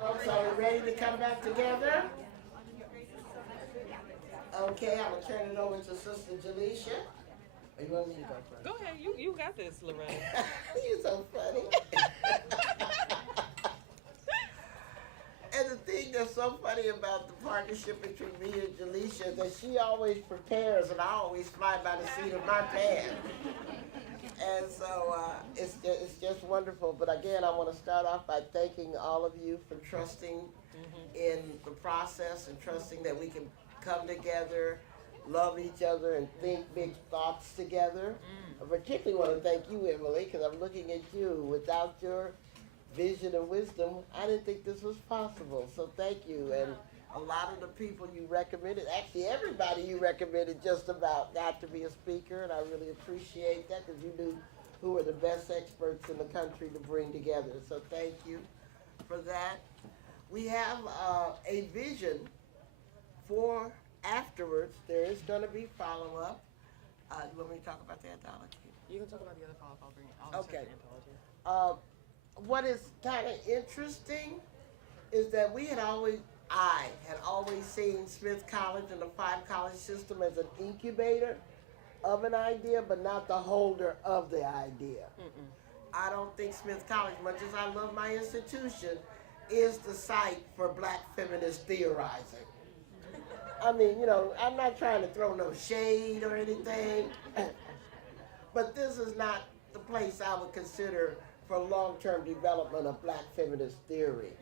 Folks, are we ready to come back together? Okay, I'm gonna turn it over to Sister Jaleisha. Or you want me to go first? Go ahead. You got this, Loretta. You're so funny. And the thing that's so funny about the partnership between me and Jaleisha is that she always prepares and I always fly by the seat of my pants. And so it's just wonderful. But again, I want to start off by thanking all of you for trusting in the process and trusting that we can come together, love each other, and think big thoughts together. I particularly want to thank you, Emily, because I'm looking at you. Without your vision and wisdom, I didn't think this was possible. So thank you. And a lot of the people you recommended, actually everybody you recommended just about got to be a speaker, and I really appreciate that because you knew who were the best experts in the country to bring together. So thank you for that. We have a vision for afterwards. There is going to be follow-up. You want me to talk about the anthology? You can talk about the other follow-up. I'll bring it. I'll Okay. check the anthology. What is kind of interesting is that I had always seen Smith College and the 5 college system as an incubator of an idea, but not the holder of the idea. I don't think Smith College, much as I love my institution, is the site for black feminist theorizing. I mean, I'm not trying to throw no shade or anything, but this is not the place I would consider for long-term development of black feminist theory.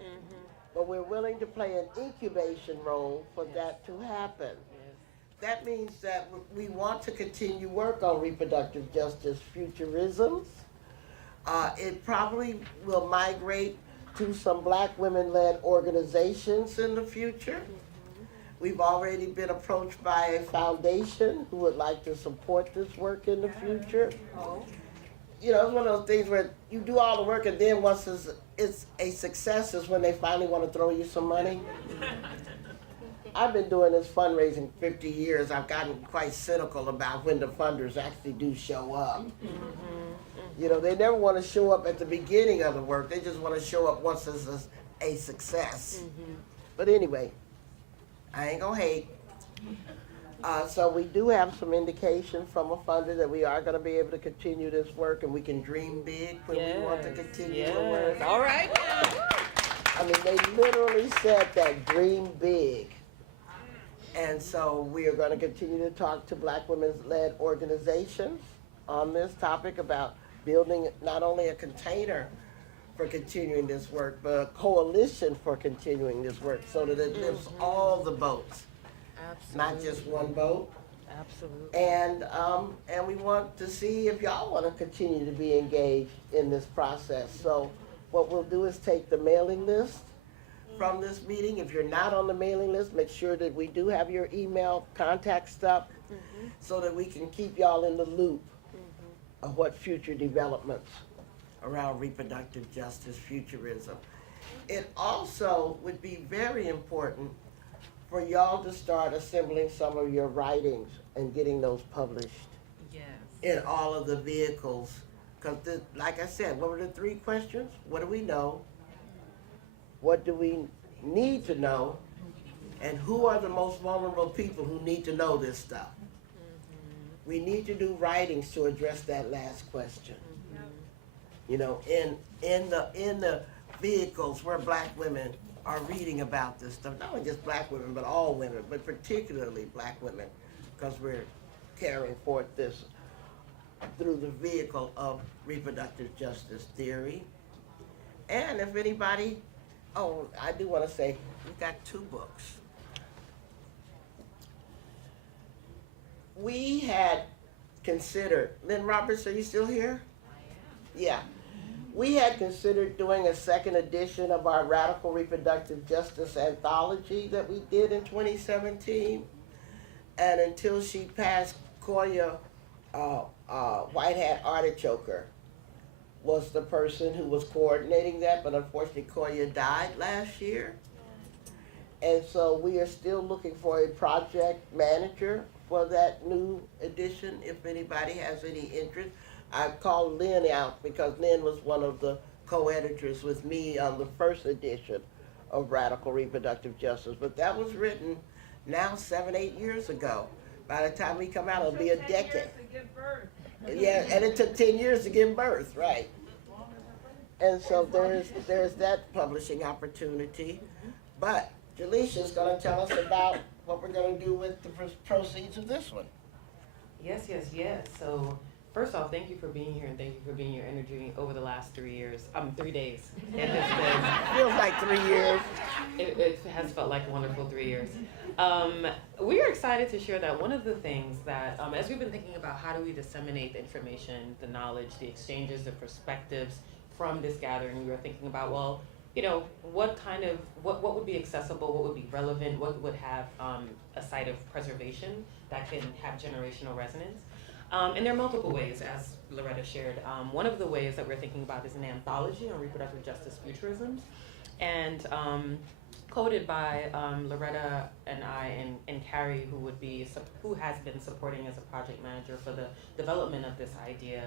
But we're willing to play an incubation role for that to happen. That means that we want to continue work on reproductive justice futurisms. It probably will migrate to some black women-led organizations in the future. We've already been approached by a foundation who would like to support this work in the future. It's one of those things where you do all the work and then once it's a success is when they finally want to throw you some money. I've been doing this fundraising 50 years. I've gotten quite cynical about when the funders actually do show up. They never want to show up at the beginning of the work. They just want to show up once it's a success. But anyway, I ain't gonna hate. So we do have some indication from a funder that we are going to be able to continue this work, and we can dream big when we want to continue the work. All right. I mean, they literally said that, dream big. And so we are going to continue to talk to black women's-led organizations on this topic about building not only a container for continuing this work, but a coalition for continuing this work so that it lifts all the boats. Absolutely. Not just one boat. Absolutely. And we want to see if y'all want to continue to be engaged in this process. So what we'll do is take the mailing list from this meeting. If you're not on the mailing list, make sure that we do have your email contact stuff so that we can keep y'all in the loop of what future developments around reproductive justice, futurism. It also would be very important for y'all to start assembling some of your writings and getting those published in all of the vehicles. Because, like I said, what were the 3 questions? What do we know? What do we need to know? And who are the most vulnerable people who need to know this stuff? We need to do writings to address that last question. In the vehicles where black women are reading about this stuff, not only just black women, but all women, but particularly black women, because we're carrying forth this through the vehicle of reproductive justice theory. And if anybody, I do want to say, we've got 2 books. We had considered, Lynn Roberts, are you still here? Yeah. We had considered doing a 2nd edition of our Radical Reproductive Justice anthology that we did in 2017. And until she passed, Koya White Hat Artichoker was the person who was coordinating that, but unfortunately Koya died last year. And so we are still looking for a project manager for that new edition, if anybody has any interest. I called Lynn out because Lynn was one of the co-editors with me on the 1st edition of radical reproductive justice. But that was written now 7, 8 years ago. By the time we come out, it'll be a decade. Yeah, and it took 10 years to give birth, right? And so there's that publishing opportunity. But Jaleesha's going to tell us about what we're going to do with the proceeds of this one. Yes, yes, yes. So first off, thank you for being here and thank you for being your energy over the last 3 years. 3 days. It has Feels like 3 years. it has felt like a wonderful 3 years. We are excited to share that one of the things that, as we've been thinking about how do we disseminate the information, the knowledge, the exchanges, the perspectives from this gathering, we were thinking about, well, you know, what would be accessible, what would be relevant, what would have a site of preservation that can have generational resonance. And there are multiple ways, as Loretta shared. One of the ways that we're thinking about is an anthology on reproductive justice futurisms, and coded by Loretta and I and Carrie, who has been supporting as a project manager for the development of this idea.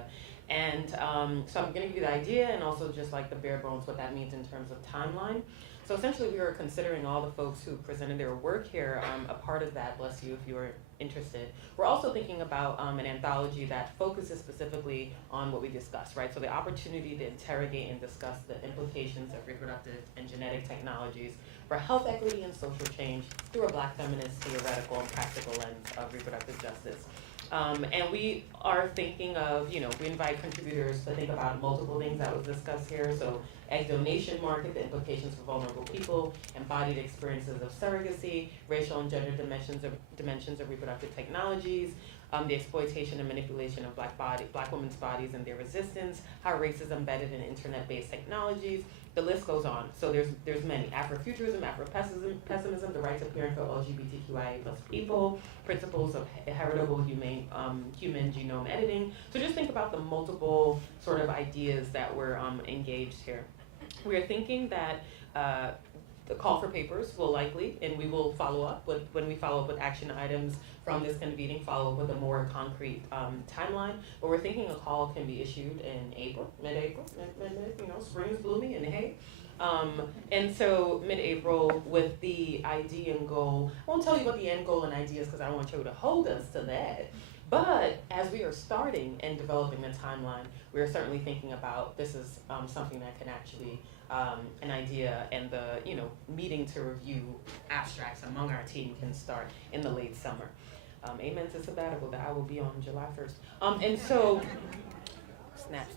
And so I'm going to give you the idea and also just like the bare bones what that means in terms of timeline. So essentially we were considering all the folks who presented their work here, a part of that, bless you if you were interested. We're also thinking about an anthology that focuses specifically on what we discussed, right? So the opportunity to interrogate and discuss the implications of reproductive and genetic technologies for health equity and social change through a Black feminist theoretical and practical lens of reproductive justice. And we are thinking of, you know, we invite contributors to think about multiple things that was discussed here. So egg donation market, the implications for vulnerable people, embodied experiences of surrogacy, racial and gender dimensions of reproductive technologies, the exploitation and manipulation of Black women's bodies and their resistance, how race is embedded in internet-based technologies. The list goes on. So there's many. Afrofuturism, Afropessimism, the rights of parent for LGBTQIA+ people, principles of heritable human genome editing. So just think about the multiple sort of ideas that were engaged here. We are thinking that the call for papers will likely, and we will follow up when we follow up with action items from this convening, follow up with a more concrete timeline. But we're thinking a call can be issued in April, mid-April, you know, spring is blooming and hey. And so mid-April with the idea and goal. I won't tell you what the end goal and ideas because I don't want you to hold us to that. But as we are starting and developing the timeline, we are certainly thinking about this is something that can actually, an idea and the meeting to review abstracts among our team can start in the late summer. Amen to sabbatical that I will be on July 1st. And so, snap.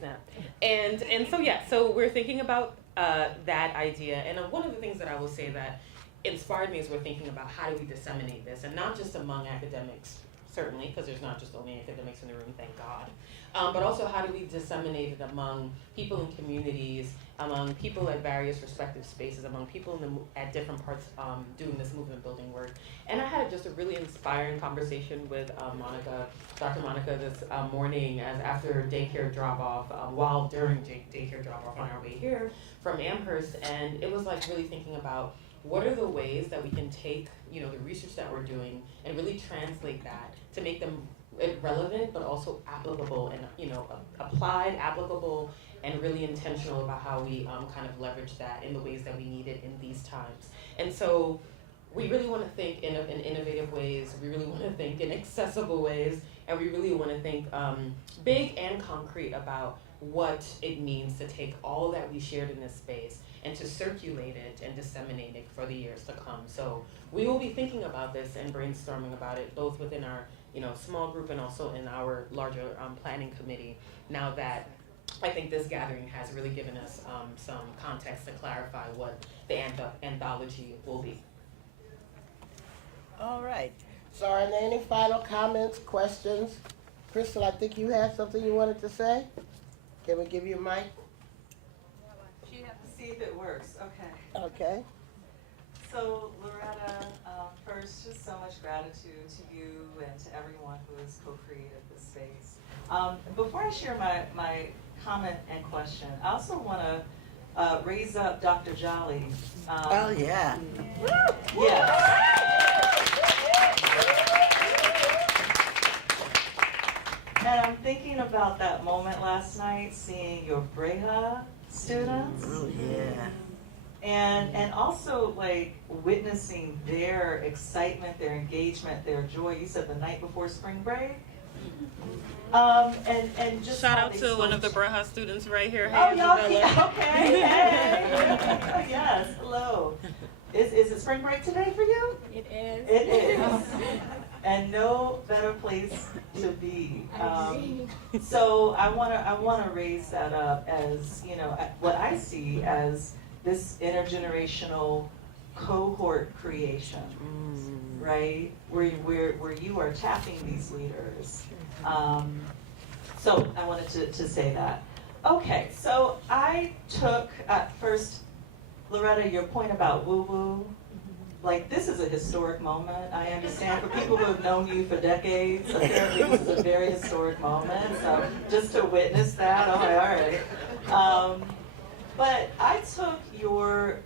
And so yeah, so we're thinking about that idea. And one of the things that I will say that inspired me is we're thinking about how do we disseminate this, and not just among academics, certainly, because there's not just only academics in the room, thank God. But also how do we disseminate it among people in communities, among people at various respective spaces, among people at different parts doing this movement building work. And I had just a really inspiring conversation with Dr. Monica this morning after daycare drop-off, while during daycare drop-off on our way here from Amherst. And it was like really thinking about what are the ways that we can take, the research that we're doing and really translate that to make them relevant, but also applicable and, applied, applicable, and really intentional about how we kind of leverage that in the ways that we need it in these times. And so we really want to think in innovative ways, we really want to think in accessible ways, and we really want to think big and concrete about what it means to take all that we shared in this space and to circulate it and disseminate it for the years to come. So we will be thinking about this and brainstorming about it, both within our small group and also in our larger planning committee, now that I think this gathering has really given us some context to clarify what the anthology will be. All right. So are there any final comments, questions? Crystal, I think you had something you wanted to say. Can we give you a mic? You have to see if it works. Okay. Okay. So Loretta, first, just so much gratitude to you and to everyone who has co-created this space. Before I share my comment and question, I also want to raise up Dr. Jolly. Oh yeah. Yes. And I'm thinking about that moment last night, seeing your Breha students. Oh yeah. And also like witnessing their excitement, their engagement, their joy. You said the night before spring break. And just Shout how out they to one of the social- Braha students right here. Oh, Hey, y'all, Isabella. okay, hey. Yes, hello. Is it spring break today for you? It is. It is. And no better place to be. So I wanna raise that up as, you know, what I see as this intergenerational cohort creation, right? Where you are tapping these leaders. So I wanted to say that. Okay, so I took first, Loretta, your point about woo-woo. Like, this is a historic moment. I understand for people who have known you for decades, apparently this is a very historic moment. So just to witness that, all right. But I took your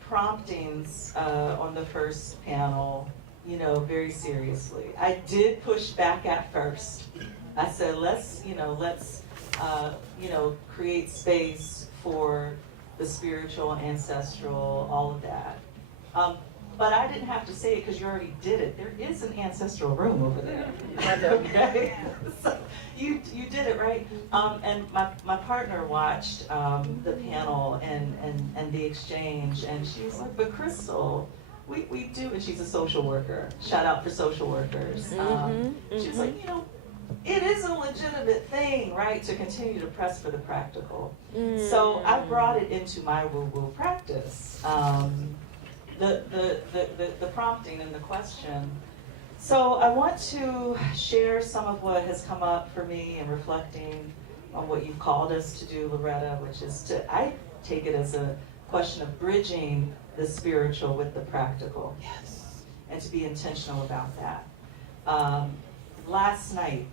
promptings on the first panel, you know, very seriously. I did push back at first. I said, let's create space for the spiritual, ancestral, all of that. But I didn't have to say it because you already did it. There is an ancestral room over there. Okay? So you did it, right? And my partner watched the panel and the exchange, and she was like, but Crystal, we do, and she's a social worker. Shout out for social workers. She was like, you know, it is a legitimate thing, right, to continue to press for the practical. So I brought it into my woo-woo practice. The prompting and the question. So I want to share some of what has come up for me in reflecting on what you've called us to do, Loretta, which is I take it as a question of bridging the spiritual with the practical. Yes. And to be intentional about that. Last night,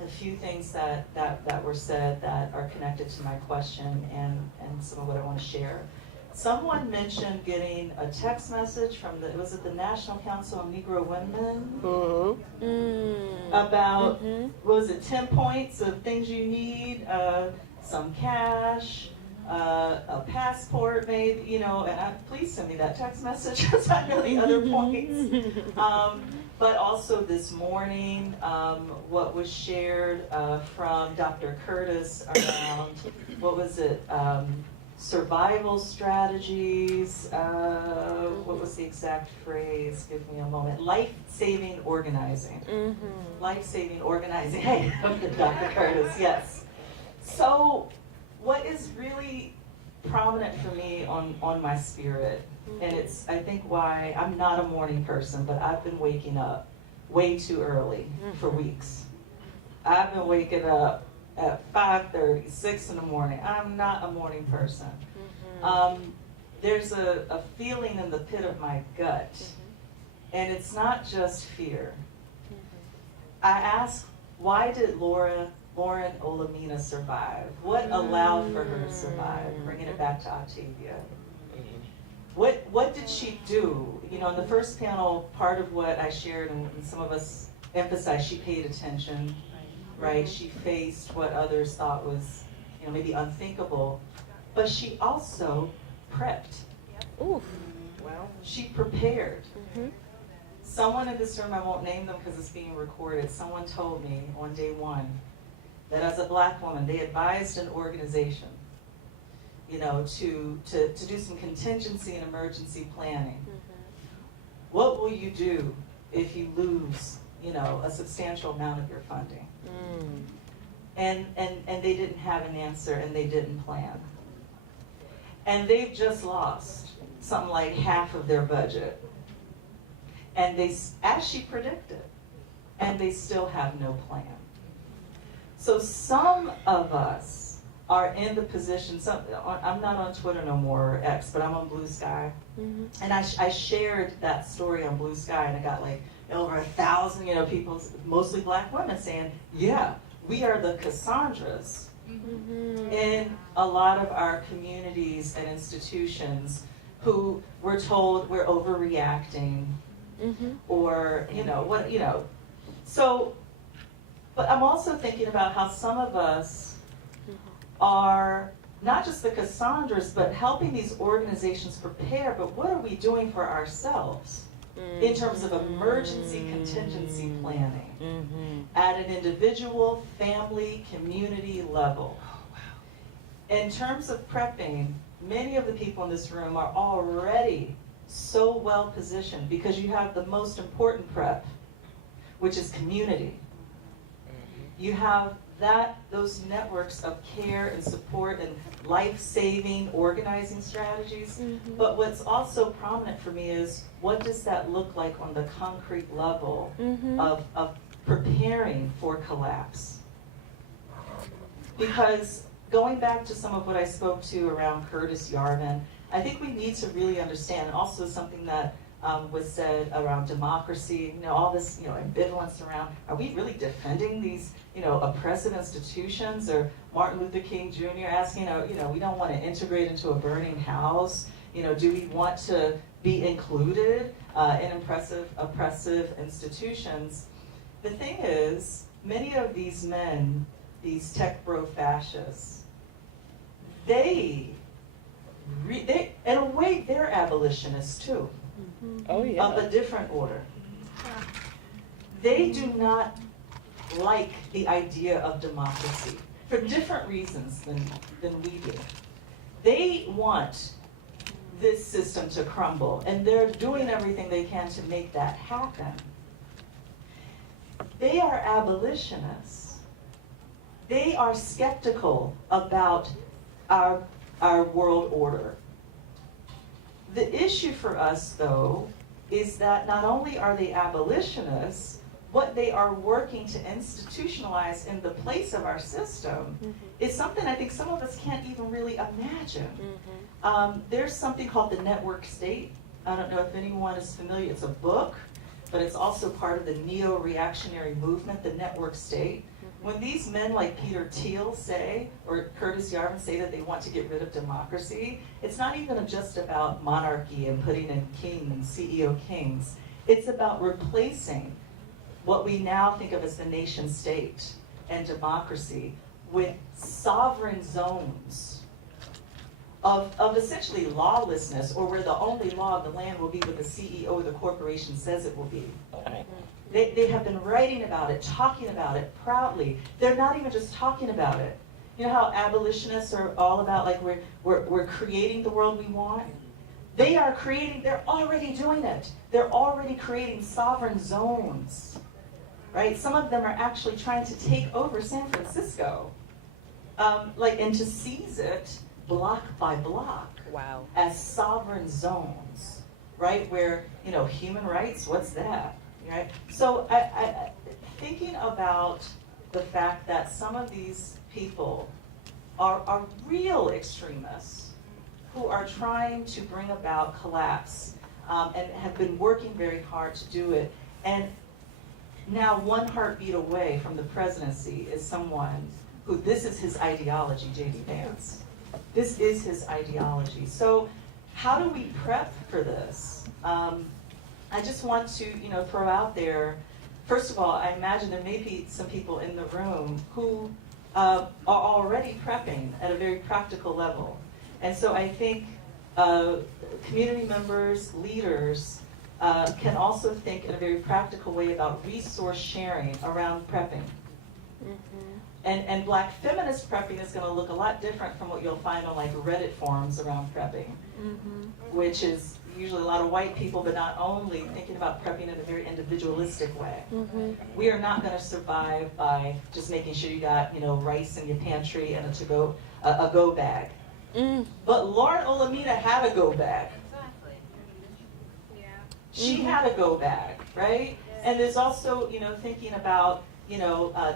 a few things that were said that are connected to my question and some of what I want to share. Someone mentioned getting a text message from was it the National Council on Negro Women? About, what was it, 10 points of things you need, some cash, a passport maybe, you know, and please send me that text message, because I know the other points. But also this morning, what was shared from Dr. Curtis around, what was it, survival strategies, what was the exact phrase? Give me a moment. Life-saving organizing. Life-saving organizing. Hey, Dr. Curtis, yes. So what is really prominent for me on my spirit, and it's, I think, why I'm not a morning person, but I've been waking up way too early for weeks. I've been waking up at 5:30, 6 in the morning. I'm not a morning person. There's a feeling in the pit of my gut, and it's not just fear. I ask, why did Lauren Olamina survive? What allowed for her to survive? Bringing it back to Octavia. What did she do? You know, in the first panel, part of what I shared and some of us emphasized, she paid attention, right? She faced what others thought was, you know, maybe unthinkable, but she also prepped. Oof. Well, she prepared. Someone in this room, I won't name them because it's being recorded, someone told me on day one that as a Black woman, they advised an organization, you know, to do some contingency and emergency planning. What will you do if you lose, you know, a substantial amount of your funding? And they didn't have an answer, and they didn't plan. And they've just lost something like half of their budget. And they, as she predicted, and they still have no plan. So some of us are in the position, I'm not on Twitter no more, or X, but I'm on Blue Sky. And I shared that story on Blue Sky, and I got like over 1,000, you know, people, mostly Black women, saying, yeah, we are the Cassandras in a lot of our communities and institutions who were told we're overreacting, or, you know, what, you know. So, but I'm also thinking about how some of us are not just the Cassandras, but helping these organizations prepare, but what are we doing for ourselves in terms of emergency contingency planning at an individual, family, community level. In terms of prepping, many of the people in this room are already so well positioned because you have the most important prep, which is community. You have those networks of care and support and life-saving organizing strategies. But what's also prominent for me is, what does that look like on the concrete level of preparing for collapse? Because going back to some of what I spoke to around Curtis Yarvin, I think we need to really understand, and also something that was said around democracy, all this, ambivalence around, are we really defending these, oppressive institutions? Or Martin Luther King Jr. asking, we don't want to integrate into a burning house. Do we want to be included in oppressive institutions? The thing is, many of these men, these tech bro fascists, they in a way, they're abolitionists too. Oh, yeah. Of a different order. They do not like the idea of democracy for different reasons than we do. They want this system to crumble, and they're doing everything they can to make that happen. They are abolitionists. They are skeptical about our world order. The issue for us, though, is that not only are they abolitionists, what they are working to institutionalize in the place of our system is something I think some of us can't even really imagine. There's something called the network state. I don't know if anyone is familiar. It's a book, but it's also part of the neo-reactionary movement, the network state. When these men like Peter Thiel say, or Curtis Yarvin say that they want to get rid of democracy, it's not even just about monarchy and putting in king and CEO kings. It's about replacing what we now think of as the nation state and democracy with sovereign zones of essentially lawlessness, or where the only law of the land will be what the CEO of the corporation says it will be. They have been writing about it, talking about it proudly. They're not even just talking about it. You know how abolitionists are all about, like, we're creating the world we want? They're already doing it. They're already creating sovereign zones, right? Some of them are actually trying to take over San Francisco, and to seize it block by block. Wow. As sovereign zones, right? Where, human rights, what's that? Right? So I thinking about the fact that some of these people are real extremists who are trying to bring about collapse and have been working very hard to do it. And now, one heartbeat away from the presidency is someone who, this is his ideology, J.D. Vance. This is his ideology. So how do we prep for this? I just want to, throw out there, first of all, I imagine there may be some people in the room who are already prepping at a very practical level. And so I think community members, leaders, can also think in a very practical way about resource sharing around prepping. And Black feminist prepping is going to look a lot different from what you'll find on Reddit forums around prepping, which is usually a lot of white people, but not only thinking about prepping in a very individualistic way. We are not going to survive by just making sure you got rice in your pantry and a go bag. But Lauren Olamide had a go bag. She had a go bag, right? And there's also thinking about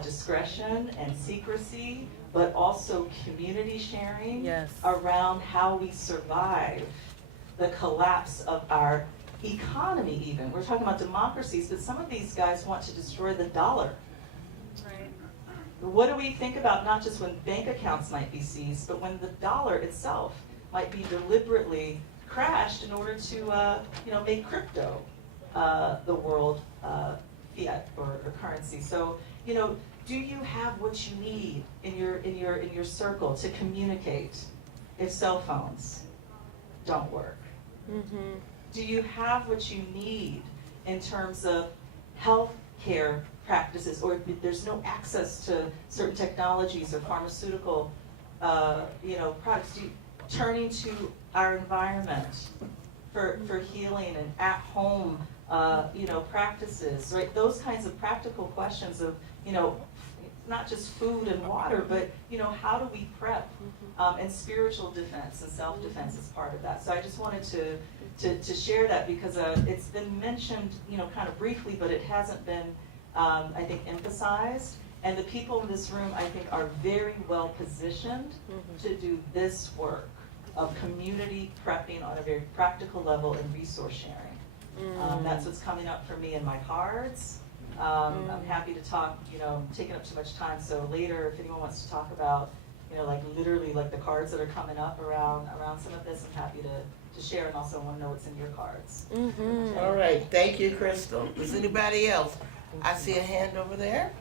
discretion and secrecy, but also community sharing around how we survive the collapse of our economy even. We're talking about democracies, but some of these guys want to destroy the dollar. Right. What do we think about not just when bank accounts might be seized, but when the dollar itself might be deliberately crashed in order to make crypto the world fiat or currency. So, do you have what you need in your circle to communicate? if cell phones don't work? Mm-hmm. Do you have what you need in terms of health care practices, or there's no access to certain technologies or pharmaceutical products? Turning to our environment for healing and at-home practices, right? Those kinds of practical questions of, not just food and water, but, how do we prep? And spiritual defense and self-defense is part of that. So I just wanted to share that because it's been mentioned, kind of briefly, but it hasn't been, I think, emphasized. And the people in this room, I think, are very well positioned to do this work of community prepping on a very practical level and resource sharing. That's what's coming up for me in my cards. I'm happy to talk, I'm taking up too much time, so later if anyone wants to talk about, literally the cards that are coming up around some of this, I'm happy to share, and also want to know what's in your cards. Mm-hmm. All right, thank you, Crystal. Does anybody else? I see a hand over there.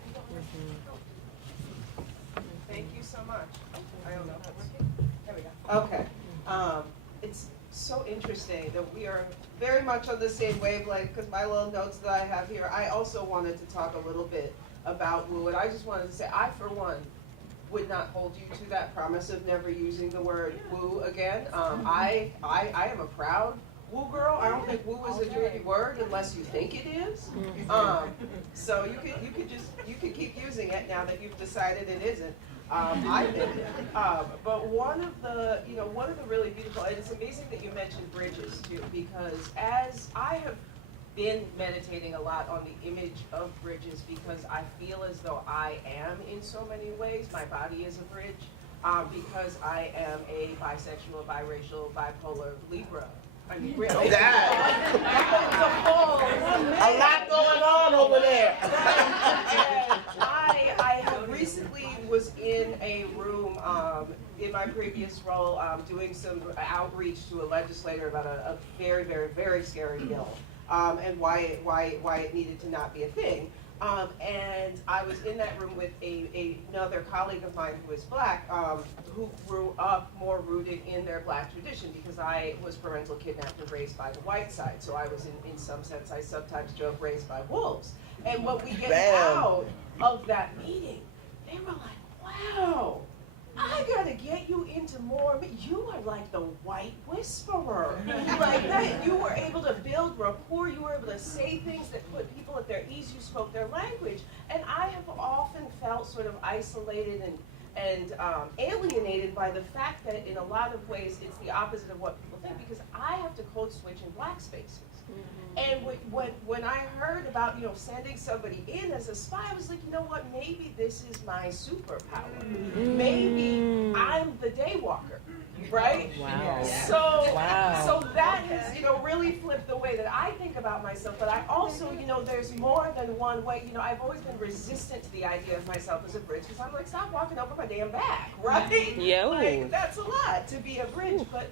Thank you so much. I don't know if it's working. There we go. Okay. It's so interesting that we are very much on the same wavelength, because my little notes that I have here, I also wanted to talk a little bit about woo, and I just wanted to say, I, for one, would not hold you to that promise of never using the word woo again. I am a proud woo girl. I don't think woo is a dirty word unless you think it is. So you can keep using it now that you've decided it isn't. I think. But one of the really beautiful, and it's amazing that you mentioned bridges too, because as I have been meditating a lot on the image of bridges, because I feel as though I am in so many ways, my body is a bridge, because I am a bisexual, biracial, bipolar Libra. I mean, really. That. A lot going on over there. And I have recently was in a room in my previous role doing some outreach to a legislator about a very, very, very scary bill and why it needed to not be a thing. And I was in that room with another colleague of mine who is black, who grew up more rooted in their black tradition, because I was parental kidnapped and raised by the white side. So I was, in some sense, I sometimes joke, raised by wolves. And what we get out of that meeting, they were like, wow, I gotta get you into more. You are like the white whisperer. Like that, you were able to build rapport. You were able to say things that put people at their ease. You spoke their language. And I have often felt sort of isolated and alienated by the fact that in a lot of ways it's the opposite of what people think, because I have to code switch in black spaces. And when I heard about, sending somebody in as a spy, I was like, you know what, maybe this is my superpower. Maybe I'm the daywalker, right? Wow. So that has, really flipped the way that I think about myself. But I also, there's more than one way. I've always been resistant to the idea of myself as a bridge, because I'm like, stop walking over my damn back, right? Yo. Like, that's a lot to be a bridge. But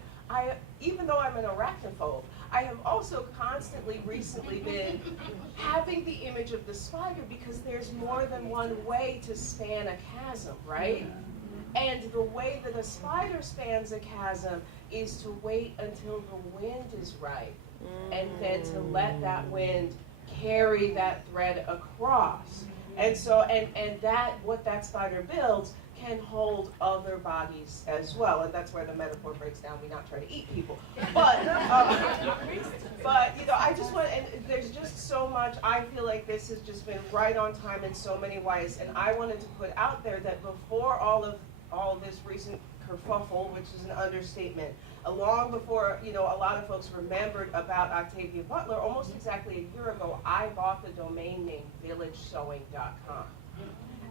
even though I'm an arachnophobe, I have also constantly recently been having the image of the spider, because there's more than one way to span a chasm, right? And the way that a spider spans a chasm is to wait until the wind is right, and then to let that wind carry that thread across. And so, and that, what that spider builds can hold other bodies as well, and that's where the metaphor breaks down. We not try to eat people, but I just want, and there's just so much. I feel like this has just been right on time in so many ways, and I wanted to put out there that before all of this recent kerfuffle, which is an understatement, long before a lot of folks remembered about Octavia Butler, almost exactly a year ago, I bought the domain name villagesewing.com,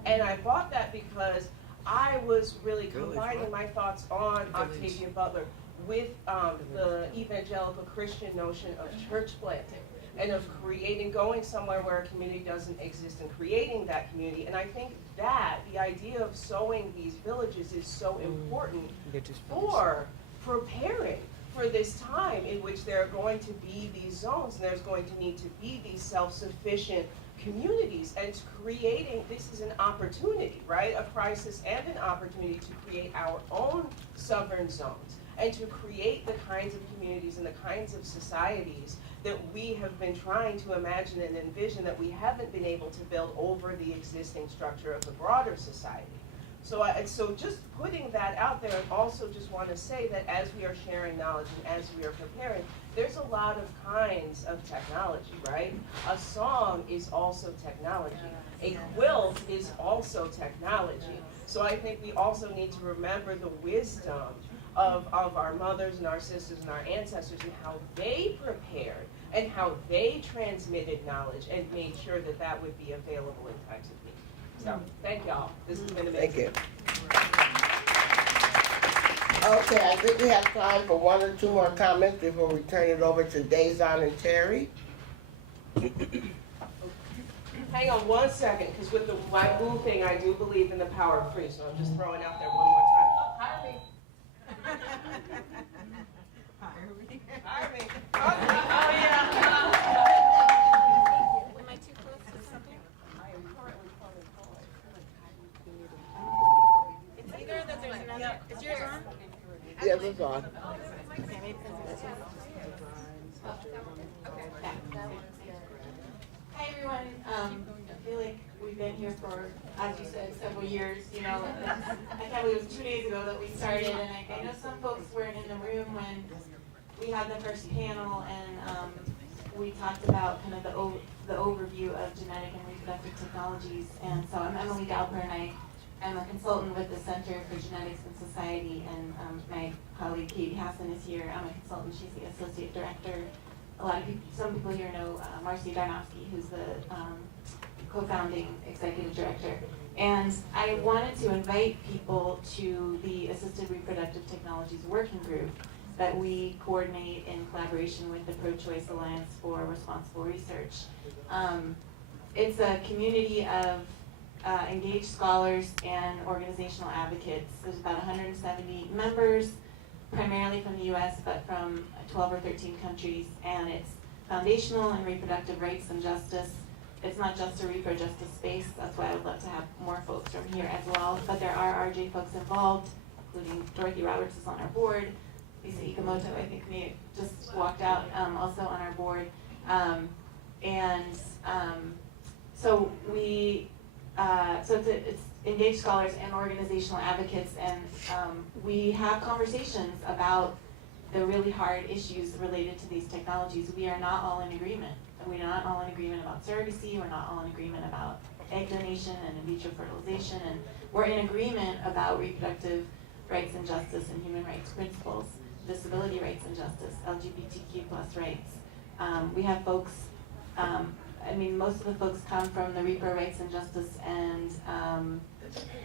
and I bought that because I was really combining my thoughts on Octavia Butler with the evangelical Christian notion of church planting and of going somewhere where a community doesn't exist and creating that community. And I think that the idea of sowing these villages is so important for preparing for this time in which there are going to be these zones, and there's going to need to be these self-sufficient communities and creating, this is an opportunity, right? A crisis and an opportunity to create our own sovereign zones and to create the kinds of communities and the kinds of societies that we have been trying to imagine and envision that we haven't been able to build over the existing structure of the broader society. So just putting that out there, and also just want to say that as we are sharing knowledge and as we are preparing, there's a lot of kinds of technology, right? A song is also technology. A quilt is also technology. So I think we also need to remember the wisdom of our mothers and our sisters and our ancestors and how they prepared and how they transmitted knowledge and made sure that that would be available in times of need. So, thank y'all. This has been amazing. Thank you. Okay, I think we have time for one or two more comments before we turn it over to Dazon and Terry. Hang on one second, because with my boo thing, I do believe in the power of free, so I'm just throwing out there one more time. Oh, hire me. Hire me. Oh, yeah. Am I too close to something? I am currently calling forward. It's either that there's another. Is yours on? Yes, it's on. Okay, maybe because it's Hi everyone. I feel like we've been here for, as you said, several years. You know, I can't believe it was 2 days ago that we started, and I know some folks weren't in the room when we had the first panel, and we talked about kind of the overview of genetic and reproductive technologies. And so I'm Emily Galper, and I'm a consultant with the Center for Genetics and Society, and my colleague Katie Hassan is here. I'm a consultant. She's the associate director. Some people here know Marcy Darnowski, who's the co-founding executive director. And I wanted to invite people to the Assisted Reproductive Technologies Working Group that we coordinate in collaboration with the Pro-Choice Alliance for Responsible Research. It's a community of engaged scholars and organizational advocates. There's about 170 members, primarily from the US, but from 12 or 13 countries, and it's foundational in reproductive rights and justice. It's not just a reproductive justice space, that's why I would love to have more folks from here as well, but there are RJ folks involved, including Dorothy Roberts is on our board, Lisa Ikamoto, I think, may have just walked out, also on our board. So it's engaged scholars and organizational advocates, and we have conversations about the really hard issues related to these technologies. We are not all in agreement. We're not all in agreement about surrogacy. We're not all in agreement about egg donation and in vitro fertilization, and we're in agreement about reproductive rights and justice and human rights principles, disability rights and justice, LGBTQ+ rights. We have folks, most of the folks come from the repro rights and justice and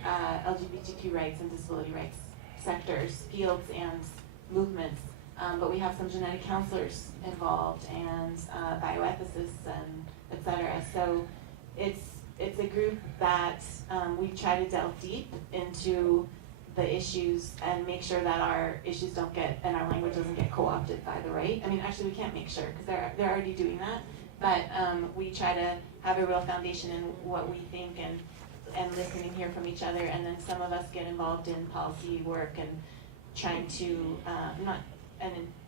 LGBTQ rights and disability rights sectors, fields, and movements. But we have some genetic counselors involved and bioethicists and et cetera. So it's a group that we try to delve deep into the issues and make sure that our issues don't get, and our language doesn't get co-opted by the right. I mean, actually we can't make sure because they're already doing that. But we try to have a real foundation in what we think and listen and hear from each other. And then some of us get involved in policy work and trying to,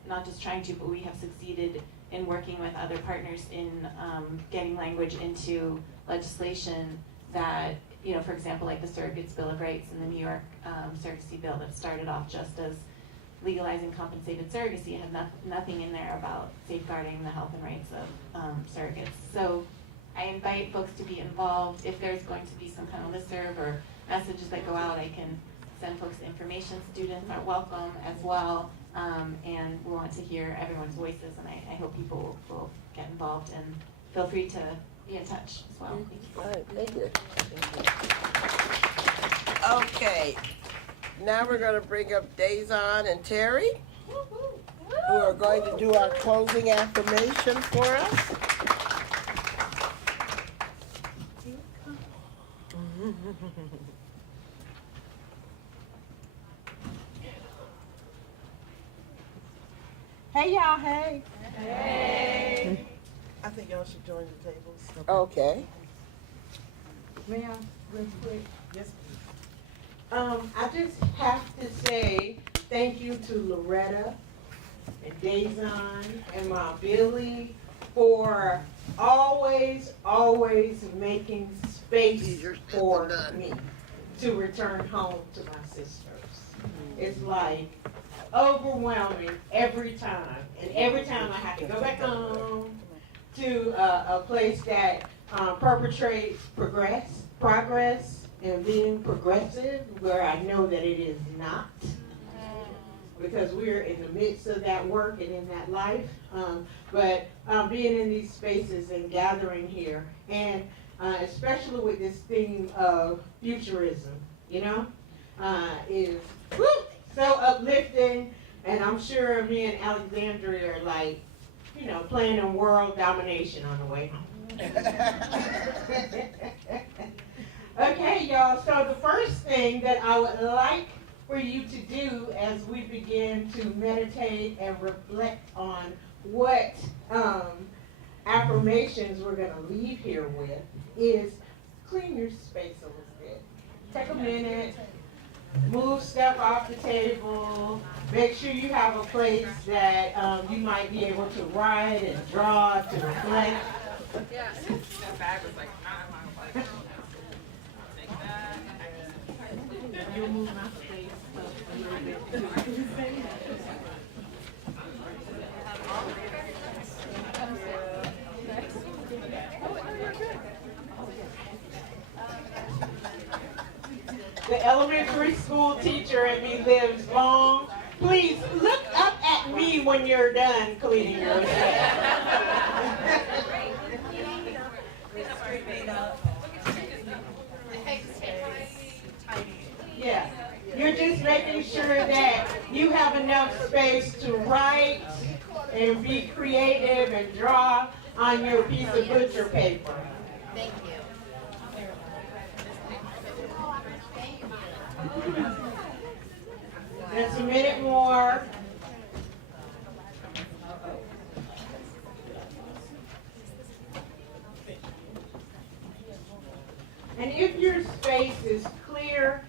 not just trying to, but we have succeeded in working with other partners in getting language into legislation that, for example, like the Surrogates Bill of Rights and the New York surrogacy bill that started off just as legalizing compensated surrogacy. It had nothing in there about safeguarding the health and rights of surrogates. So I invite folks to be involved. If there's going to be some kind of listserv or messages that go out, I can send folks the information. Students are welcome as well, and we want to hear everyone's voices, and I hope people will get involved, and feel free to be in touch as well. Thank you. All right, thank you. Okay, now we're going to bring up Dazon and Terry, who are going to do our closing affirmation for us. Hey y'all, hey. Hey. I think y'all should join the tables. Okay. May I, real quick? Yes. I just have to say thank you to Loretta and Dazon and my Billy for always making space for me to return home to my sisters. It's like overwhelming every time. And every time I have to go back home to a place that perpetrates progress and being progressive, where I know that it is not, because we're in the midst of that work and in that life. But being in these spaces and gathering here, and especially with this theme of futurism, you know, is woo, so uplifting. And I'm sure me and Alexandria are like, you know, planning world domination on the way home. Okay, y'all, so the first thing that I would like for you to do as we begin to meditate and reflect on what affirmations we're going to leave here with is clean your space a little bit. Take a minute, move stuff off the table, make sure you have a place that you might be able to write and draw, to reflect. Yeah. That bag was like, take that. You'll move my space up a little bit too. The elementary school teacher in me lives long. Please look up at me when you're done cleaning your space. Yeah, you're just making sure that you have enough space to write and be creative and draw on your piece of butcher paper. Thank you. Just a minute more. And if your space is clear,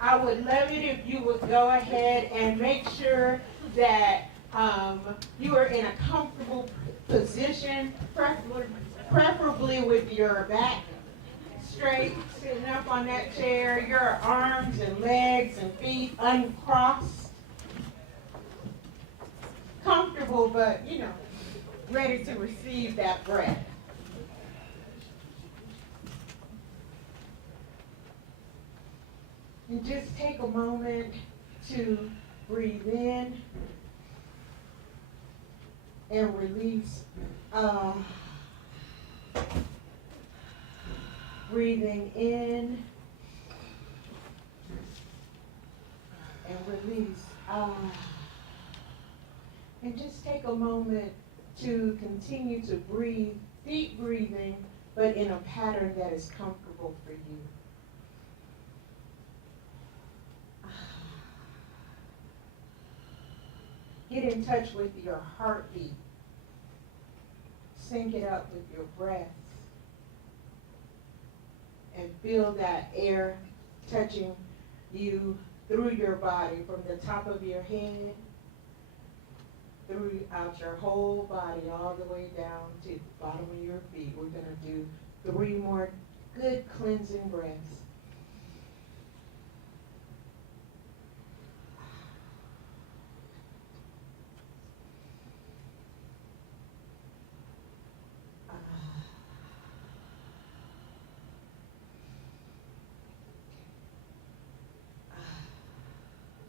I would love it if you would go ahead and make sure that you are in a comfortable position, preferably with your back straight, sitting up on that chair, your arms and legs and feet uncrossed. Comfortable, but, you know, ready to receive that breath. And just take a moment to breathe in and release. Breathing in and release. And just take a moment to continue to breathe, deep breathing, but in a pattern that is comfortable for you. Get in touch with your heartbeat. Sync it up with your breath. And feel that air touching you through your body, from the top of your head, throughout your whole body, all the way down to the bottom of your feet. We're going to do 3 more good cleansing breaths.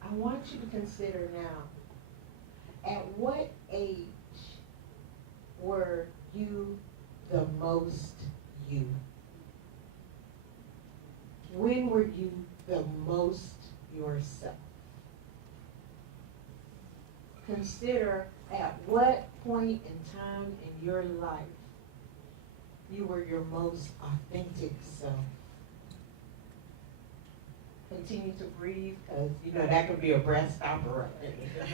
I want you to consider now, at what age were you the most you? When were you the most yourself? Consider at what point in time in your life you were your most authentic self. Continue to breathe, because you know that could be a breath stopper right there.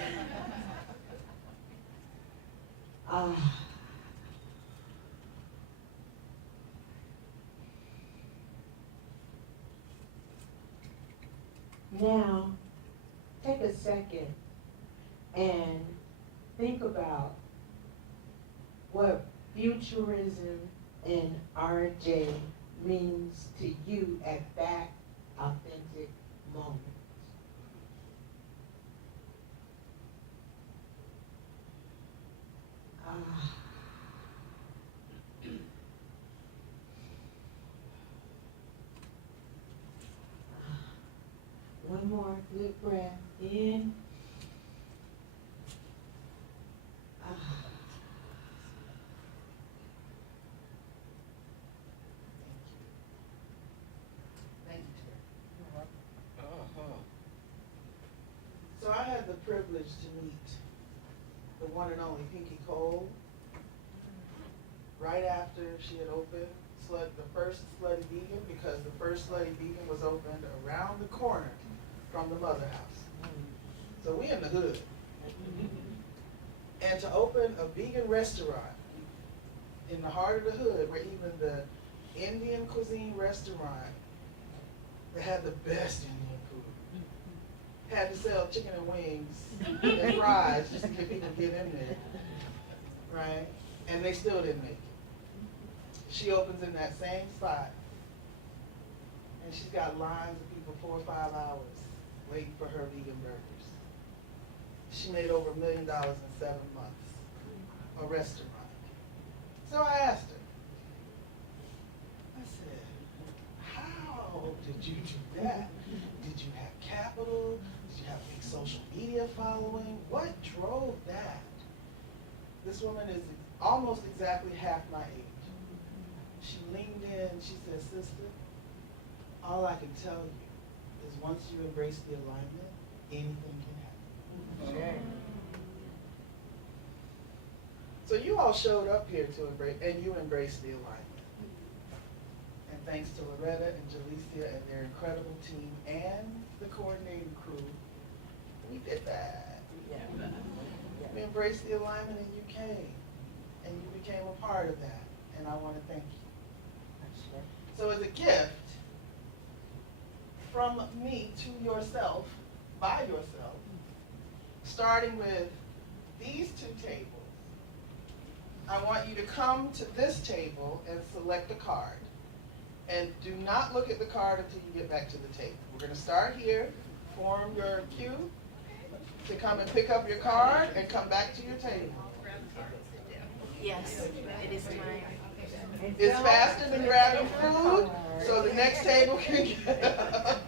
Now, take a second and think about what futurism and RJ means to you at that authentic moment. Ah. One more good breath in. Ah. Thank you, Terry. So I had the privilege to meet the one and only Pinky Cole right after she had opened the first Slutty Vegan, because the first Slutty Vegan was opened around the corner from the Mother House. So we in the hood. And to open a vegan restaurant in the heart of the hood, where even the Indian cuisine restaurant that had the best Indian food had to sell chicken and wings and fries just to get people to get in there, right? And they still didn't make it. She opens in that same spot, and she's got lines of people 4 or 5 hours waiting for her vegan burgers. She made over $1 million in 7 months, a restaurant. So I asked her, I said, how did you do that? Did you have capital? Did you have a big social media following? What drove that? This woman is almost exactly half my age. She leaned in, she said, sister, all I can tell you is once you embrace the alignment, anything can happen. Sure. So you all showed up here to embrace, and you embraced the alignment. And thanks to Loretta and Jalecia and their incredible team and the coordinating crew, we did that. Yeah. We embraced the alignment and you came. And you became a part of that. And I want to thank you. So as a gift from me to yourself, by yourself, starting with these 2 tables, I want you to come to this table and select a card. And do not look at the card until you get back to the table. We're going to start here, form your cue to come and pick up your card and come back to your table. Yes, it is time. It's faster than grabbing food, so the next table can get up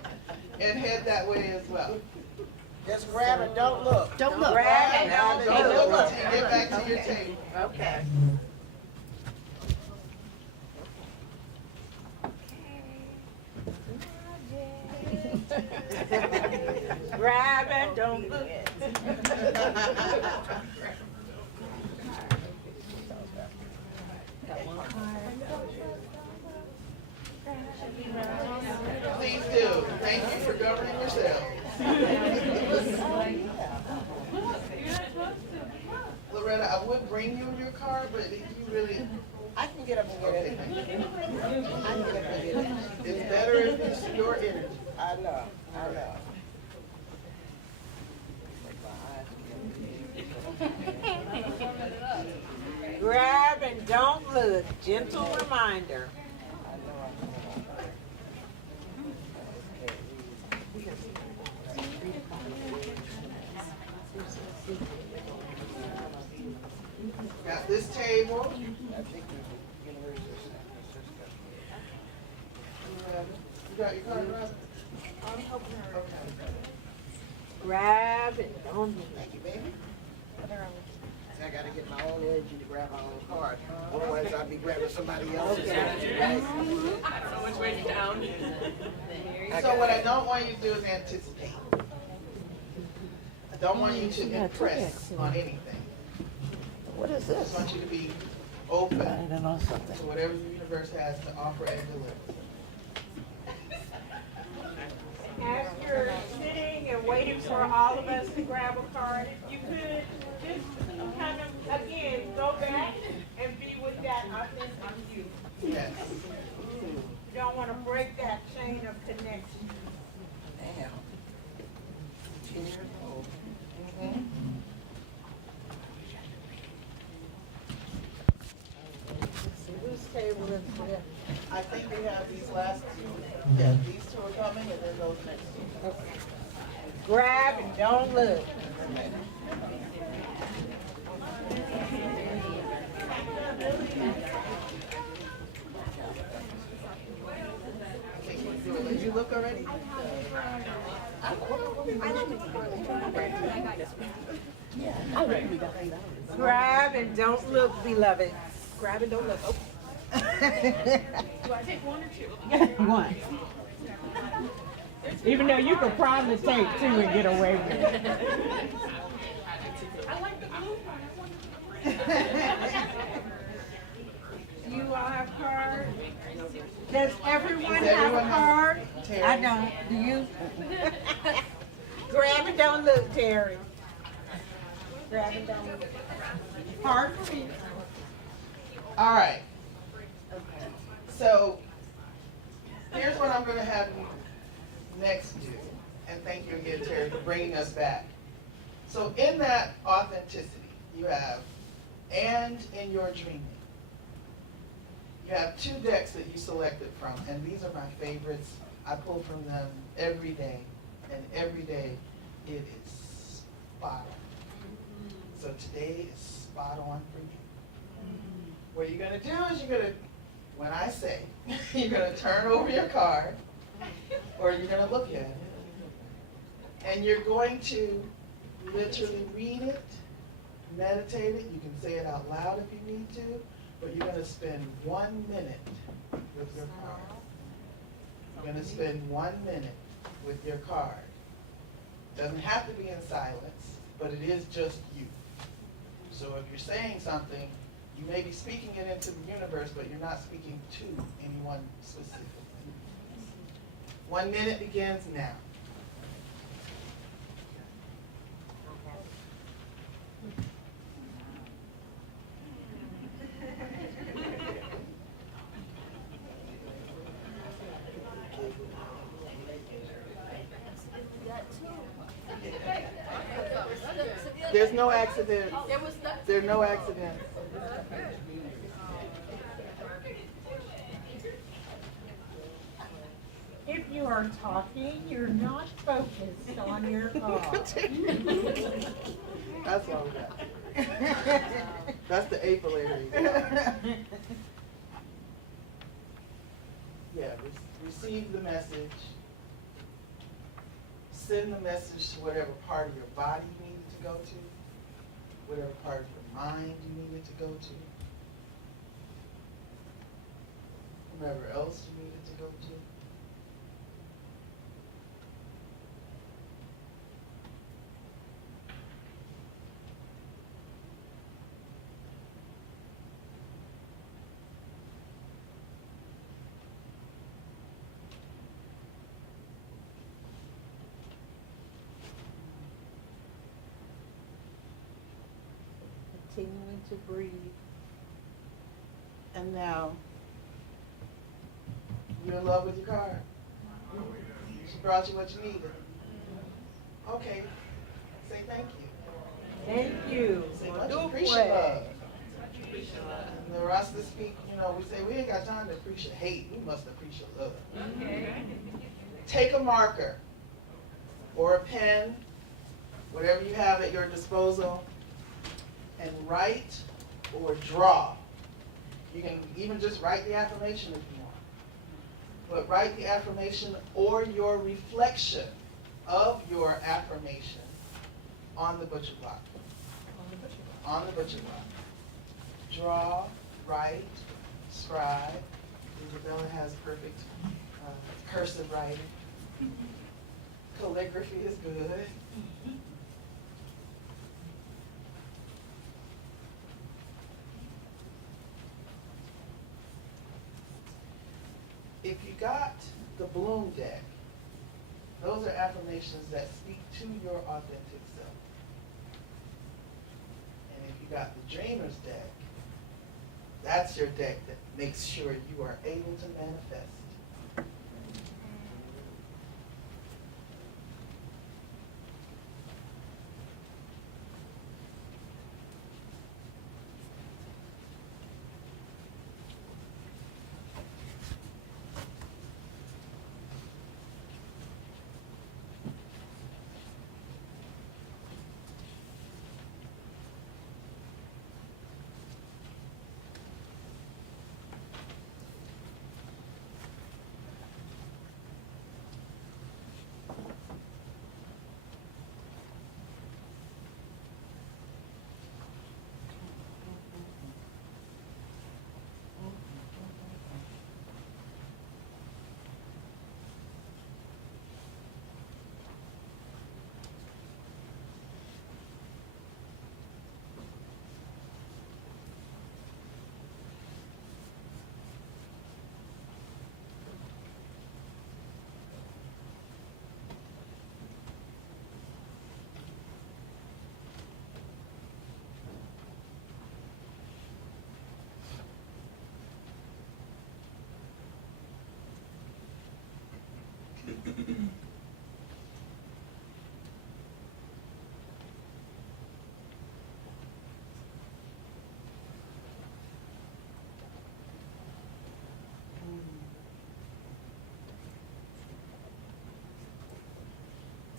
and head that way as well. Just grab it, don't look. Don't look. Grab Grab it, and Don't don't look look. until you get back to your table. Okay. Grab and don't look. Please do. Thank you for governing yourself. Loretta, I would bring you your card, but if you really, I can get up and get okay, it. thank you. I can get up and get it. It's better if it's your energy. I know, I know. Grab and don't look. Gentle reminder. Got this table. You got your card, Robin? I'm helping her. Okay. Grab and don't look. Thank you, baby. See, I gotta get my own energy to grab my own card. Otherwise, I'd be grabbing somebody else's energy, right? So much weighing down. So what I don't want you to do is anticipate. I don't want you to impress on anything. What is I just this? want you to be open I don't know to something. whatever the universe has to offer and deliver. As you're sitting and waiting for all of us to grab a card, if you could just kind of, again, go back and be with that authentic you. Yes. You don't want to break that chain of connection. Damn. Mhm. Whose table is it? I think we have these last two. Yeah, these two are coming and then those next two. Grab and don't look. Did you look already? Grab and don't look, beloved. Grab and don't look. Oh, do I take one or two? One. Even though you could probably take two and get away with it. I like the blue one. You all have cards? Does everyone Does have everyone a have- card? Terry? I don't. Do you? Grab and don't look, Terry. Grab and don't look. Hard for me. All right. So here's what I'm going to have you next do. And thank you again, Terry, for bringing us back. So in that authenticity, you have and in your dreaming. You have two decks that you selected from, and these are my favorites. I pull from them every day, and every day it is spot on. So today is spot on for you. What you're going to do is you're going to, when I say, you're going to turn over your card, or you're going to look at it, and you're going to literally read it, meditate it. You can say it out loud if you need to, but you're going to spend 1 minute with your card. You're going to spend 1 minute with your card. Doesn't have to be in silence, but it is just you. So if you're saying something, you may be speaking it into the universe, but you're not speaking to anyone specifically. 1 minute begins now. There's no accidents. There are no accidents. If you are talking, you're not focused on your card. That's all we got. That's the April area. Yeah, receive the message. Send the message to whatever part of your body you need it to go to, whatever part of your mind you need it to go to, whomever else you need it to go to. Continuing to breathe. And now, you're in love with your card. She brought you what you needed. Okay, say thank you. Thank you. Say much appreciate love. And the rest of the speak, we say we ain't got time to appreciate hate. We must appreciate love. Take a marker or a pen, whatever you have at your disposal, and write or draw. You can even just write the affirmation if you want. But write the affirmation or your reflection of your affirmation on the butcher block. On the butcher block. Draw, write, scribe. Isabella has perfect cursive writing. Calligraphy is good. If you got the Bloom deck, those are affirmations that speak to your authentic self. And if you got the Dreamer's deck, that's your deck that makes sure you are able to manifest.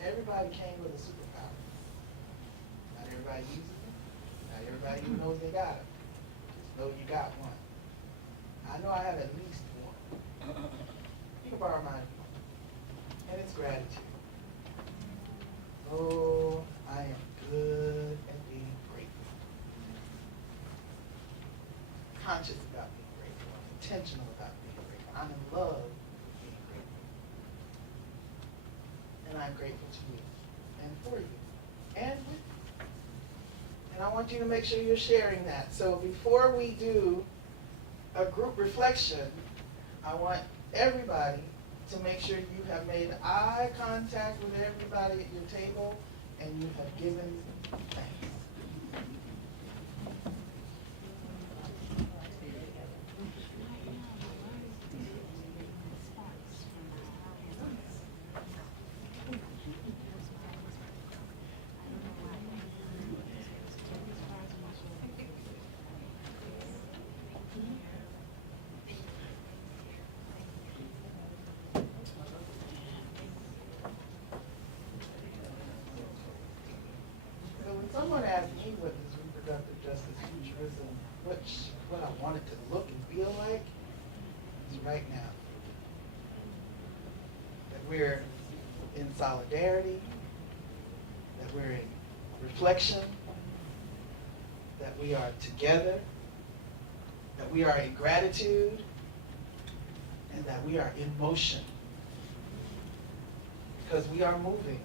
everybody came with a superpower. Not everybody uses them. Not everybody even knows they got them. Just know you got one. I know I have at least one. You can borrow mine. And it's gratitude. Oh, I am good at being grateful. Conscious about being grateful. I'm intentional about being grateful. I'm in love with being grateful. And I'm grateful to you and for you and with you. And I want you to make sure you're sharing that. So before we do a group reflection, I want everybody to make sure you have made eye contact with everybody at your table and you have given thanks. Someone asked me what is reproductive justice futurism, what I want it to look and feel like, is right now. That we're in solidarity, that we're in reflection, that we are together, that we are in gratitude, and that we are in motion. Because we are moving,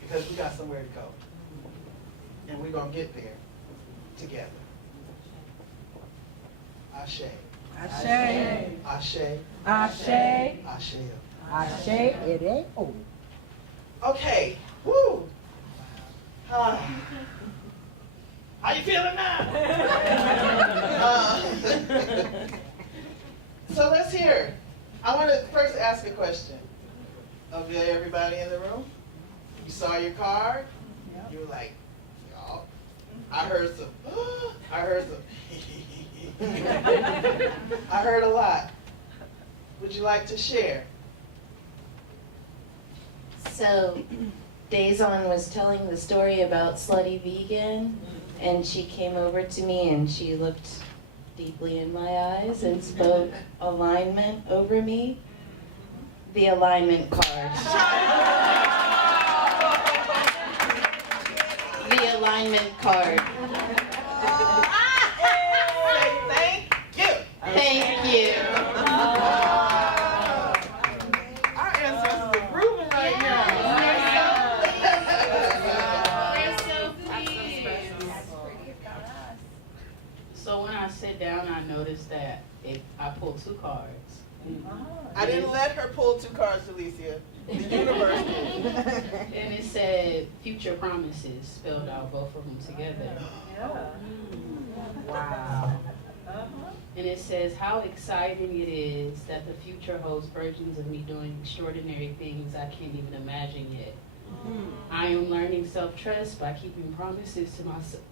because we got somewhere to go. And we're going to get there together. Ashe. Ashe. Ashe. Ashe. Ashe. Ashe. It ain't over. Okay. Woo. How you feeling now? So let's hear. I want to first ask a question of everybody in the room. You saw your card. You were like, I heard some, I heard some, I heard a lot. Would you like to share? So, Daison was telling the story about Slutty Vegan, and she came over to me and she looked deeply in my eyes and spoke alignment over me. The alignment card. The alignment card. Thank you. Thank you. Our ancestors are grooving right now. We're so pleased. So when I sit down, I noticed that I pulled 2 cards. I didn't let her pull 2 cards, Alicia. The universe did. And it said future promises, spelled out both of them together. Wow. And it says how exciting it is that the future holds versions of me doing extraordinary things I can't even imagine yet. I am learning self-trust by keeping promises to myself,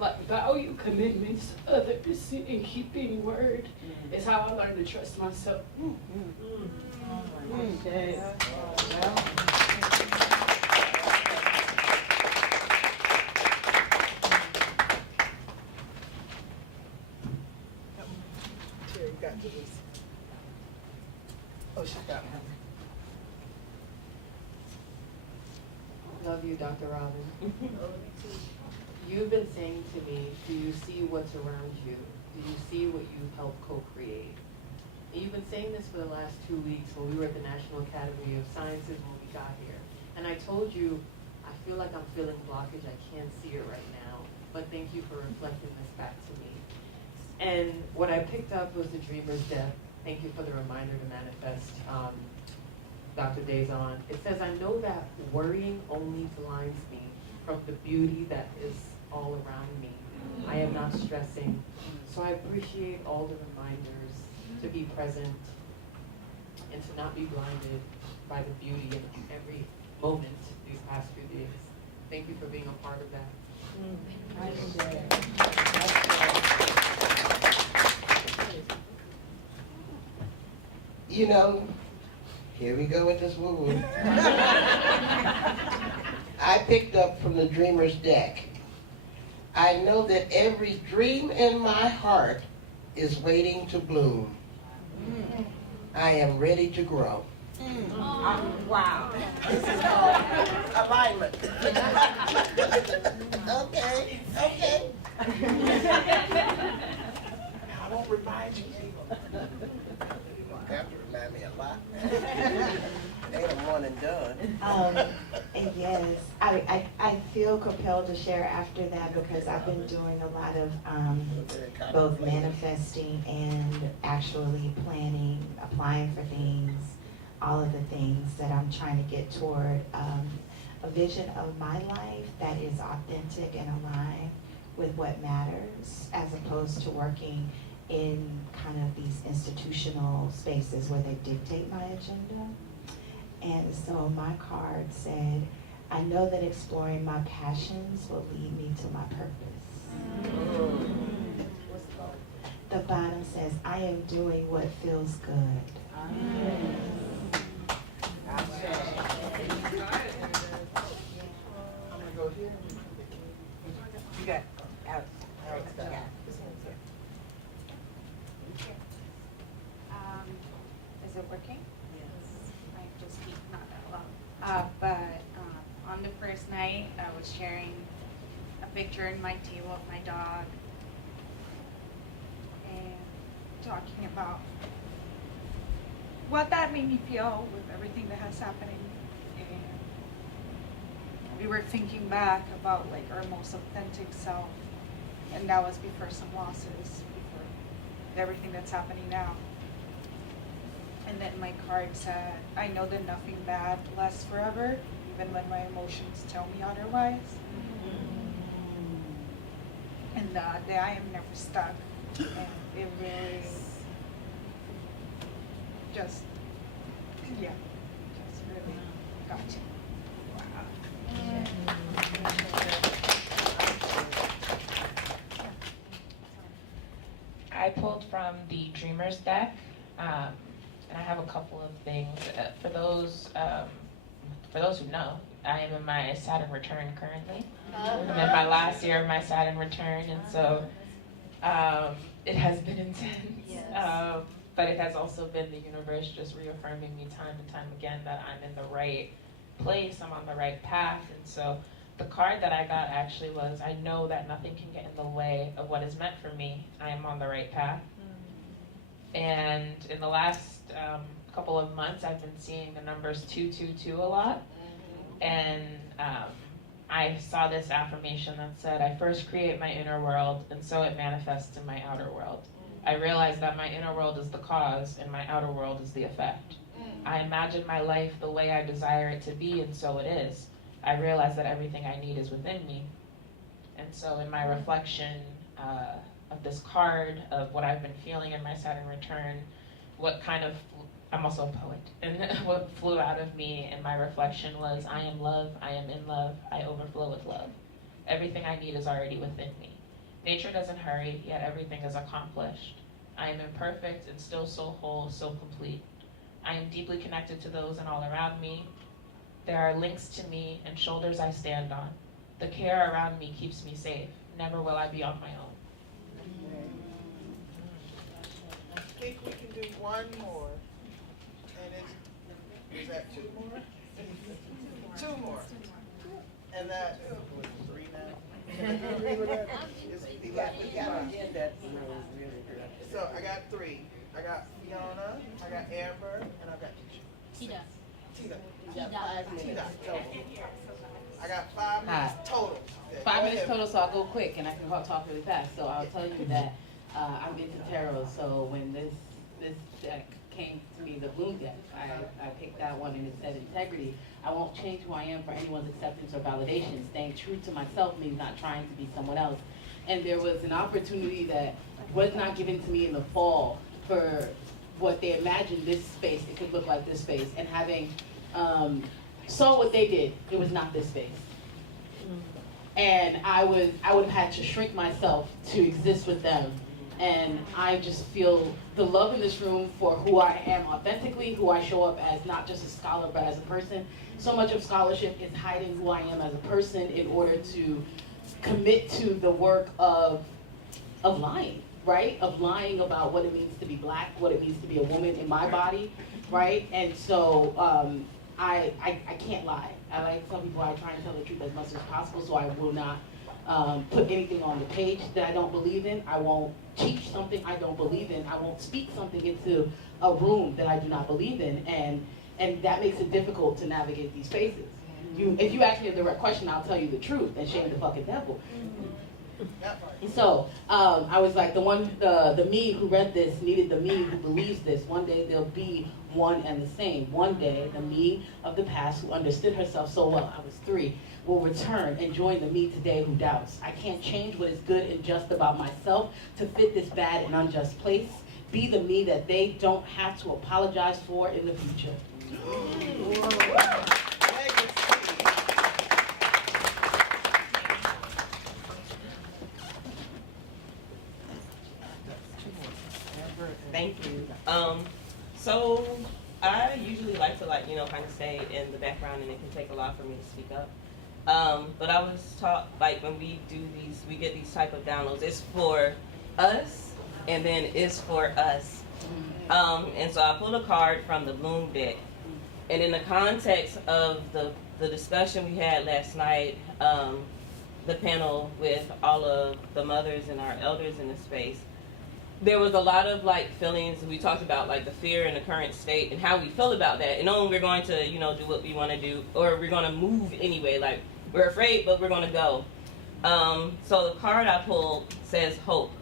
like value commitments to others and keeping word. It's how I learn to trust myself. Terry got to this. Oh, she got one. Love you, Dr. Robin. You've been saying to me, do you see what's around you? Do you see what you helped co-create? And you've been saying this for the last 2 weeks when we were at the National Academy of Sciences when we got here. And I told you, I feel like I'm feeling blockage. I can't see it right now. But thank you for reflecting this back to me. And what I picked up was the dreamer's death. Thank you for the reminder to manifest, Dr. Daison. It says, I know that worrying only blinds me from the beauty that is all around me. I am not stressing. So I appreciate all the reminders to be present and to not be blinded by the beauty in every moment these past few days. Thank you for being a part of that. You know, Here we go with this woo-woo. I picked up from the Dreamer's deck. I know that every dream in my heart is waiting to bloom. I am ready to grow. Wow. This is called alignment. Okay. I won't remind you. You have to remind me a lot. Ain't a one and done. And yes, I feel compelled to share after that because I've been doing a lot of both manifesting and actually planning, applying for things, all of the things that I'm trying to get toward a vision of my life that is authentic and aligned with what matters, as opposed to working in kind of these institutional spaces where they dictate my agenda. And so my card said, I know that exploring my passions will lead me to my purpose. The bottom says, I am doing what feels good. I'm gonna go here. You got Alex. Is it working? Yes. I just speak not that loud. But on the first night, I was sharing a picture in my table of my dog and talking about what that made me feel with everything that has happening. And we were thinking back about like our most authentic self, and that was before some losses, before everything that's happening now. And then my card said, I know that nothing bad lasts forever, even when my emotions tell me otherwise. And that I am never stuck. And it really just really got to me. I pulled from the Dreamer's deck. And I have a couple of things. For those who know, I am in my Saturn return currently. I'm in my last year of my Saturn return, and so it has been intense. Yes. But it has also been the universe just reaffirming me time and time again that I'm in the right place, I'm on the right path. And so the card that I got actually was, I know that nothing can get in the way of what is meant for me. I am on the right path. And in the last couple of months, I've been seeing the numbers 222 a lot. And I saw this affirmation that said, I first create my inner world, and so it manifests in my outer world. I realize that my inner world is the cause, and my outer world is the effect. I imagine my life the way I desire it to be, and so it is. I realize that everything I need is within me. And so in my reflection of this card, of what I've been feeling in my Saturn return, I'm also a poet, and what flew out of me in my reflection was, I am love, I am in love, I overflow with love. Everything I need is already within me. Nature doesn't hurry, yet everything is accomplished. I am imperfect and still so whole, so complete. I am deeply connected to those and all around me. There are links to me and shoulders I stand on. The care around me keeps me safe. Never will I be on my own. I think we can do one more. And is that two more? Two more. And that, three now? We got to end that really good. So I got three. I got Fiona, I got Amber, and I got Tita. You got 5 minutes total. I got 5 minutes total. Yeah, 5 go minutes ahead. total, so I'll go quick and I can talk really fast. So I'll tell you that I'm into tarot. So when this deck came to me, the Bloom deck, I picked that one and it said integrity. I won't change who I am for anyone's acceptance or validation. Staying true to myself means not trying to be someone else. And there was an opportunity that was not given to me in the fall for what they imagined this space, it could look like this space. And having saw what they did, it was not this space. And I would have had to shrink myself to exist with them And I just feel the love in this room for who I am authentically, who I show up as, not just a scholar, but as a person. So much of scholarship is hiding who I am as a person in order to commit to the work of lying, right? Of lying about what it means to be black, what it means to be a woman in my body, right? And so I can't lie. I like some people, I try and tell the truth as much as possible, so I will not put anything on the page that I don't believe in. I won't teach something I don't believe in. I won't speak something into a room that I do not believe in, and that makes it difficult to navigate these spaces. If you ask me a direct question, I'll tell you the truth and shame the fucking devil. So I was like, the me who read this needed the me who believes this. One day they'll be one and the same. One day the me of the past who understood herself so well, I was 3, will return and join the me today who doubts. I can't change what is good and just about myself to fit this bad and unjust place. Be the me that they don't have to apologize for in the future. Thank you. So I usually like to kind of stay in the background, and it can take a lot for me to speak up. But I was taught, like, when we do these, we get these type of downloads, it's for us, and then it's for us. And so I pulled a card from the Bloom deck, and in the context of the discussion we had last night, the panel with all of the mothers and our elders in the space, there was a lot of feelings. We talked about the fear in the current state and how we feel about that, and knowing we're going to do what we want to do, or we're going to move anyway. We're afraid, but we're going to go. So the card I pulled says hope.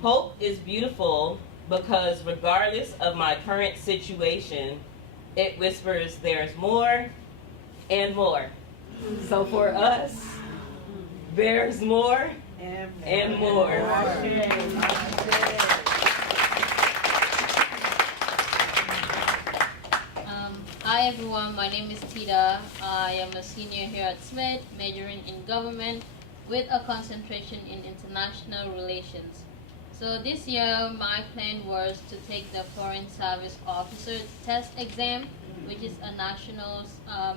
Hope is beautiful because regardless of my current situation, it whispers there's more and more. So for us, there's more and more. Hi everyone, my name is Tita. I am a senior here at Smith, majoring in government with a concentration in international relations. So this year my plan was to take the Foreign Service Officer Test exam, which is a national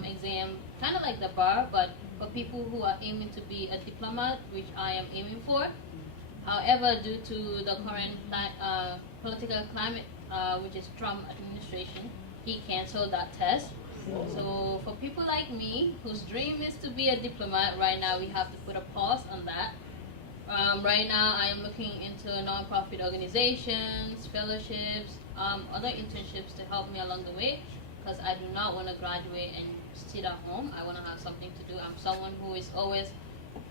exam, kind of like the bar, but for people who are aiming to be a diplomat, which I am aiming for. However, due to the current political climate, which is Trump administration, he canceled that test. So for people like me, whose dream is to be a diplomat, right now we have to put a pause on that. Right now I am looking into non-profit organizations, fellowships, other internships to help me along the way, because I do not want to graduate and sit at home. I want to have something to do. I'm someone who is always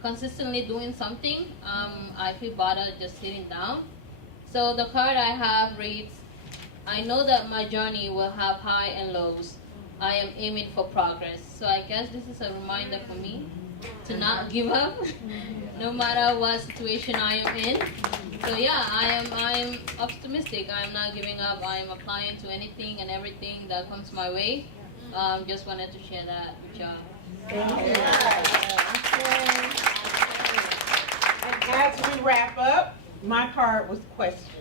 consistently doing something. I feel bothered just sitting down. So the card I have reads, I know that my journey will have high and lows. I am aiming for progress. So I guess this is a reminder for me to not give up, no matter what situation I am in. So yeah, I am optimistic. I am not giving up. I am applying to anything and everything that comes my way. Just wanted to share that with y'all. And as we wrap up, my card was questions.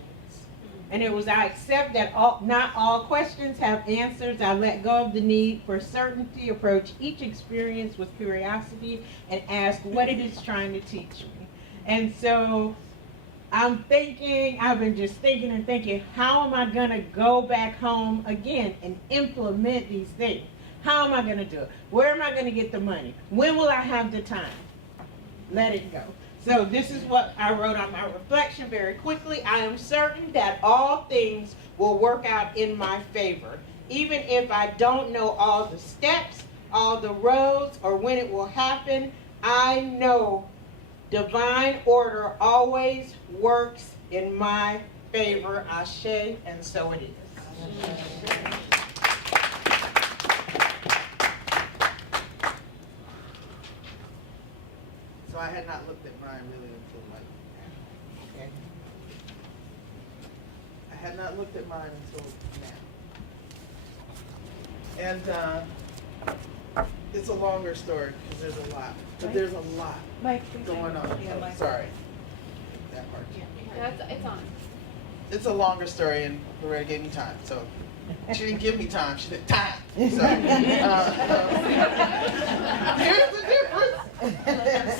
And it was, I accept that not all questions have answers. I let go of the need for certainty, approach each experience with curiosity, and ask what it is trying to teach me. And so I've been just thinking and thinking, how am I going to go back home again and implement these things? How am I going to do it? Where am I going to get the money? When will I have the time? Let it go. So this is what I wrote on my reflection very quickly. I am certain that all things will work out in my favor. Even if I don't know all the steps, all the roads, or when it will happen, I know divine order always works in my favor. Ashe, and so it is. So I had not looked at mine really until okay. I had not looked at mine until now. And it's a longer story because there's a lot. But there's a lot going on. Sorry. That part. Yeah, it's on. It's a longer story, and Loretta gave me time, so she didn't give me time, she said time. So, here's the difference.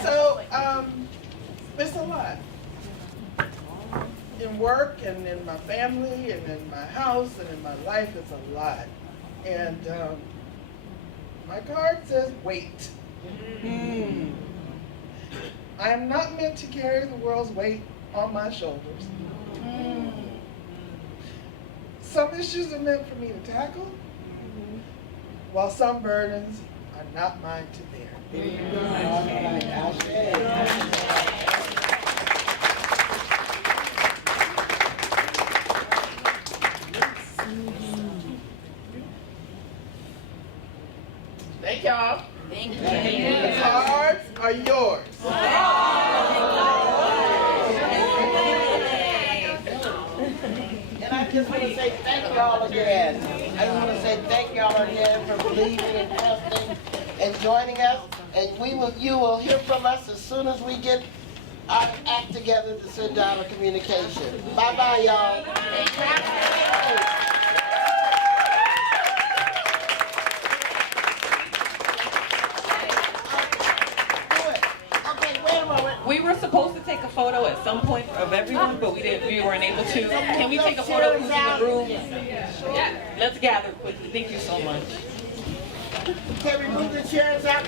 So, it's a lot. In work, and in my family, and in my house, and in my life, it's a lot. And my card says wait. I am not meant to carry the world's weight on my shoulders. Some issues are meant for me to tackle, while some burdens are not mine to bear. Thank y'all. Thank you. The cards are yours. And I just want to say thank y'all again. I just want to say thank y'all again for believing and trusting and joining us. And you will hear from us as soon as we get our act together to send out a communication. Bye-bye, y'all. We were supposed to take a photo at some point of everyone, but we weren't able to. Can we take a photo of who's in the room? Yeah. Let's gather quickly. Thank you so much. Can we move the chairs out?